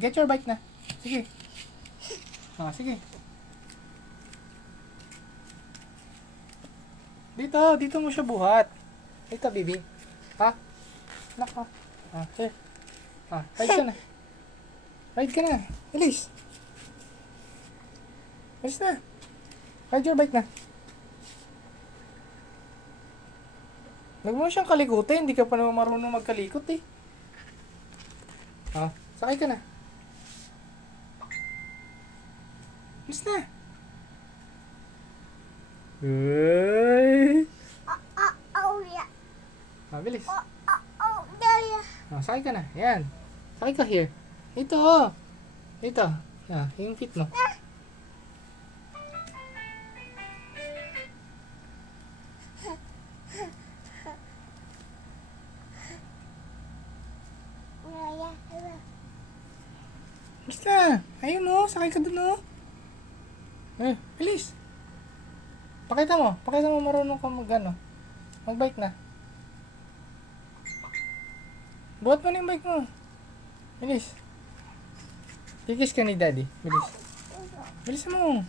Get your bike na. Sige. Sige. Dito mo siya buhat. Dito, baby. Nako. Here. Ride ka na. Ride ka na. Bilis. Bilis na. Ride your bike na. Huwag mo siyang kalikutin. Hindi ka pa naman marunong magkalikot eh. Sakay ka na. Bilis na. Uy. Bilis. Sakay ka na. Yan. Sakay ka here. Ito. Yung feet mo. Basta. Ayun o. Sakay ka dun o. Bilis. Pakita mo marunong ka mag-bike na. Buhat mo na yung bike mo. Bilis. Kikis ka ni daddy. Bilis mo.